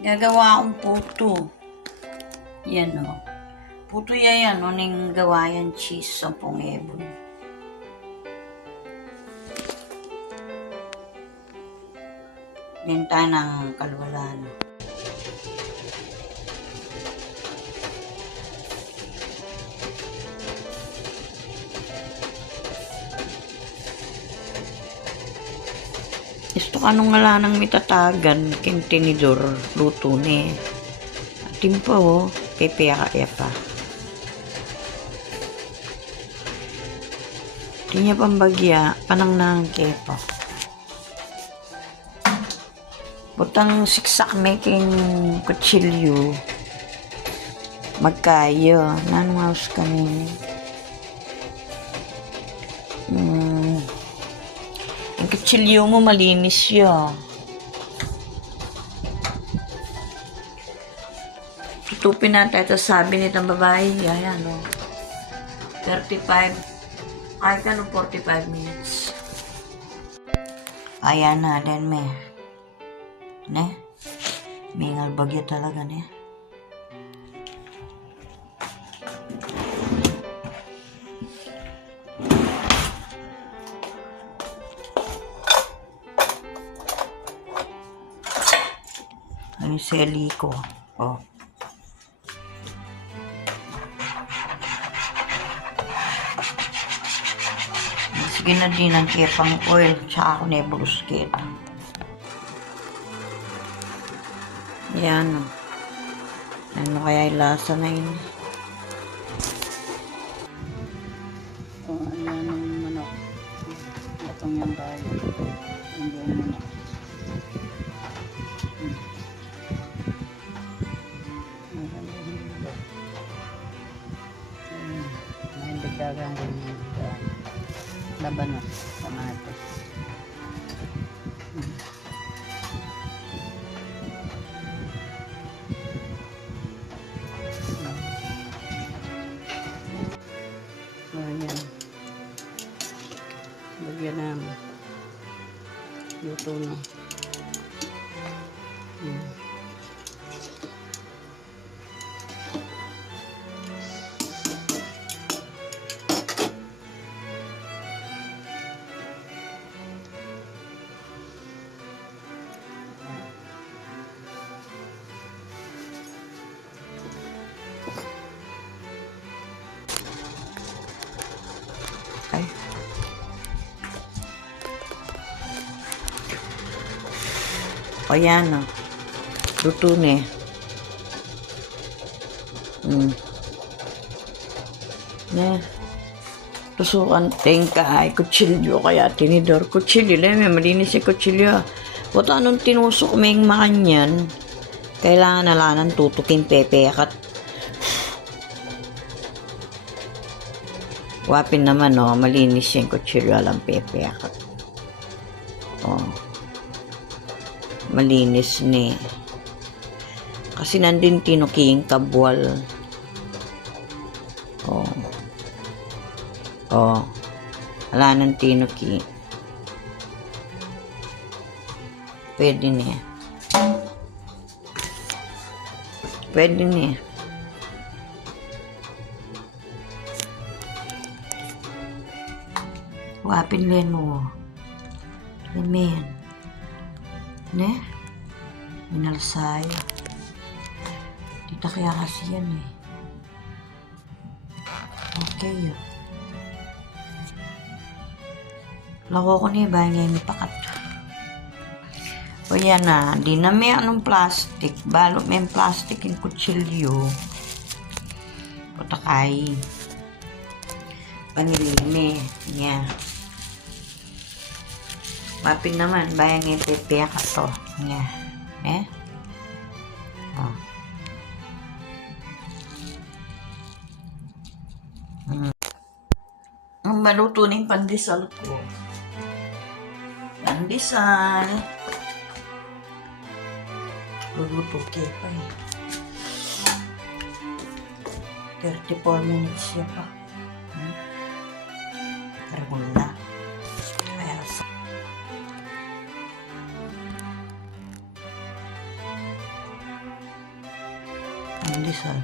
Gagawa akong puto. Yan o. Puto yan o. Ning gawa yan cheese. 10,000. Benta ng kalwalan. Gusto ka nung nga lang mitatagan, king tinidor, luto ni. Timpa o, pepe-kaya pa. Tinya pambagya, panang nang kepo. Butang siksak making kutsilyo. Magkayo, nanungaws kami. Ang kutsilyo mo malinis yun. Tutupin natin ito, sabi nitong babae. Ayan o. 35. Ay ka no, 45 minutes. Ayan na, then may. Ne? Mingal bagyo talaga ne. Ang seli ko. Oh. Sige na din ang kepang oil tsaka ako nebuluskin. Yan o. Ano kaya yung lasa na yun? Ayan ang manok. Itong yung bayo. Yung buong manok. May dagdagan rin yung labanos, kamatis. Ayan. Bagyan namin. Luto na. Ay. O yan o. Luto na eh. Ne. Tusukan tengka ay kutsilyo kaya tinidor. Kutsilyo lang may malinis yung kutsilyo. Buto anong tinusok may makanyan. Kailangan nalanan tutukin pepe kat. Wapin naman o, malinis yung kutsilyo alam pepe kat. O. Malinis ni. Kasi nandun tinuking kabwal. O. O. Wala nang tinuki. Pwede niya. Pwede niya. Wapin leno. Lemen. Ne? Minalsayo. Dito kaya kasi yan eh. Okay yun. Lako ko niya ba ngayon ipakat. O yan na. Di na may anong plastic. Balot may plastic yung kutsilyo. Putakay. Panilime. Yan. Mapin naman. Bayan ngayon pepe ka to. Yan. Eh? Oh. Ang maluto ng pandesal ko. Pandesal. Luluto kayo pa eh. 34 minutes siya pa. Karbon na. Kaya sa... Pandesal.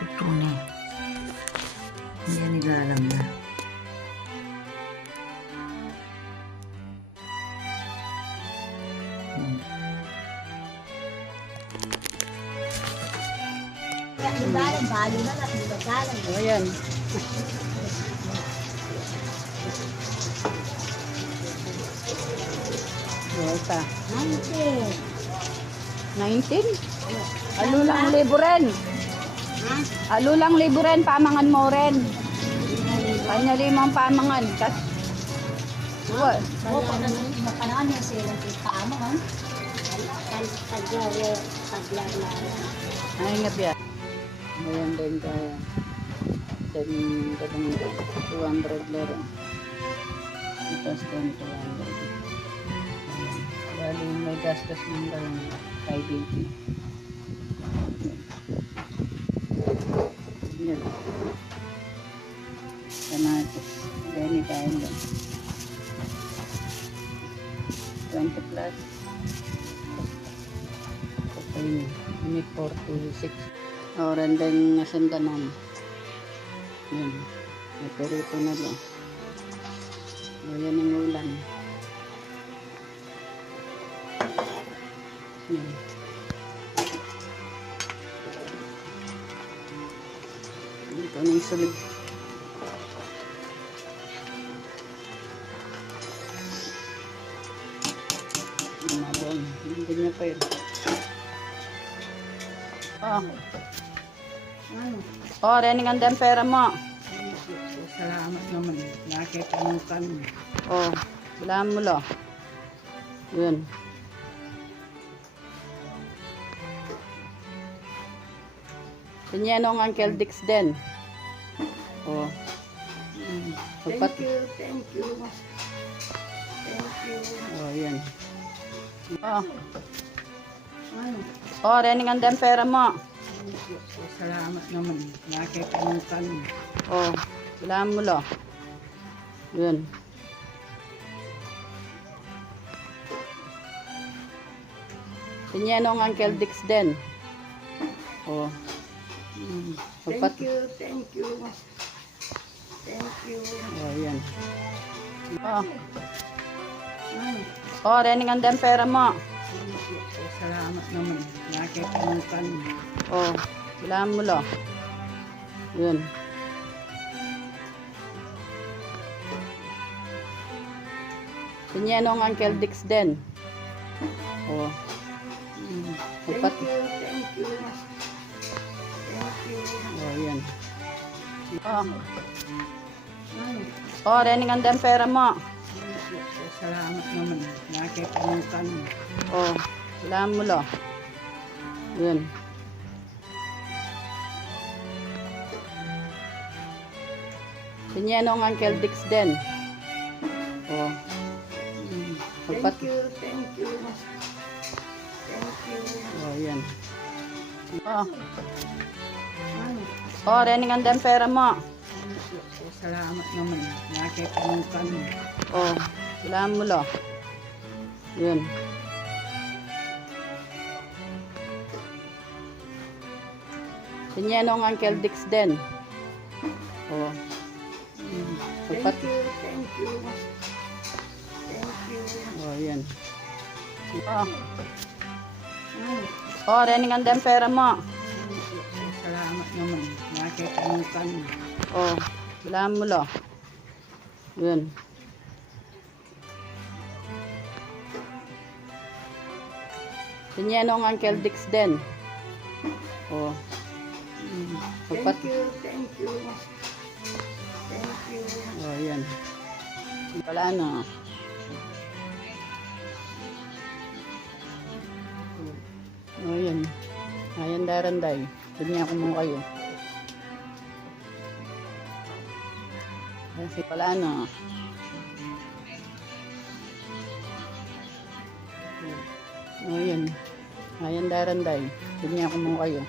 Ito na. Hindi yan nila-alam na. O, ayan. O, isa. 19? Alulang libo rin. Alulang libo rin, pamangan mo rin. Kanya limang pamangan. What? Ay, nga biya. Ayan din kaya. 200 laro. Tapos 200. Bali, may gastos ng lang 580. Yan. Kamatis. Dami tayo lang. 20 plus. Okay. May 46. O, randang nasundanan. Yan. May perito na lang. O, yan ang ulam. Yan. Ito na yung sulig. Mabon. Hindi niya pa yun. Oh. Oh, rening ang pera mo. Salamat naman. Nakikamukan mo. Oh, bilaan mo lo. Yun. Ganyan ang Uncle Dix din. Oh. Thank you, thank you. Thank you. Oh, yan. Oh. Ano? Oh, rening ang pera mo. Salamat naman. Nakikamukan mo. Oh, bilaan mo lo. Yun. Ganyan ang Uncle Dix din. Oh. Thank you, thank you. Thank you. Oh, yan. Oh. Ano? Oh, rening ang pera mo. Salamat naman. Nakikamukan mo. Oh, bilaan mo lo. Yun. Ganyan ang Uncle Dix din. Oh. Thank you, thank you. Thank you. Oh, yan. Oh. Ano? Oh, rening ang pera mo. Salamat naman. Nakikamukan mo. Oh, bilaan mo lo. Yun. Ganyan ang Uncle Dix din. Oh. Thank you, thank you. Thank you. Oh, yan. Oh. Ano? Oh, rening ang pera mo. Salamat naman. Nakikamukan mo. Oh, bilaan mo lo. Yun. Ganyan ang Uncle Dix din. Oh. Thank you, thank you. Thank you. Oh, yan. Oh. Ano? Oh, rening ang pera mo. Salamat naman. Nakikamukan mo. Oh, bilaan mo lo. Yun. Ganyan ang Uncle Dix din. Oh. Thank you, thank you. Thank you. Oh, yan. Wala na. Oh, yan. Ayan, daranday. Ganyan ko mo kayo. Kasi wala na. Oh, yan. Ayan, daranday. Ganyan ko mo kayo.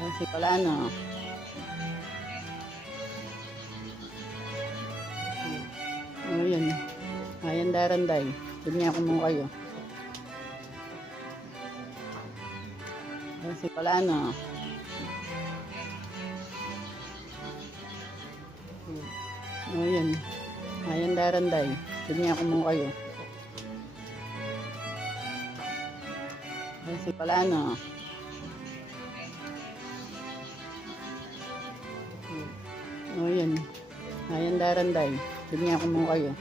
Kasi wala na. Ayan daranday. Ganyan ko mo kayo. Kasi pala na. O yan. Ayan daranday. Ganyan ko mo kayo. Kasi pala na. O yan. Ayan daranday. Ganyan ko mo kayo.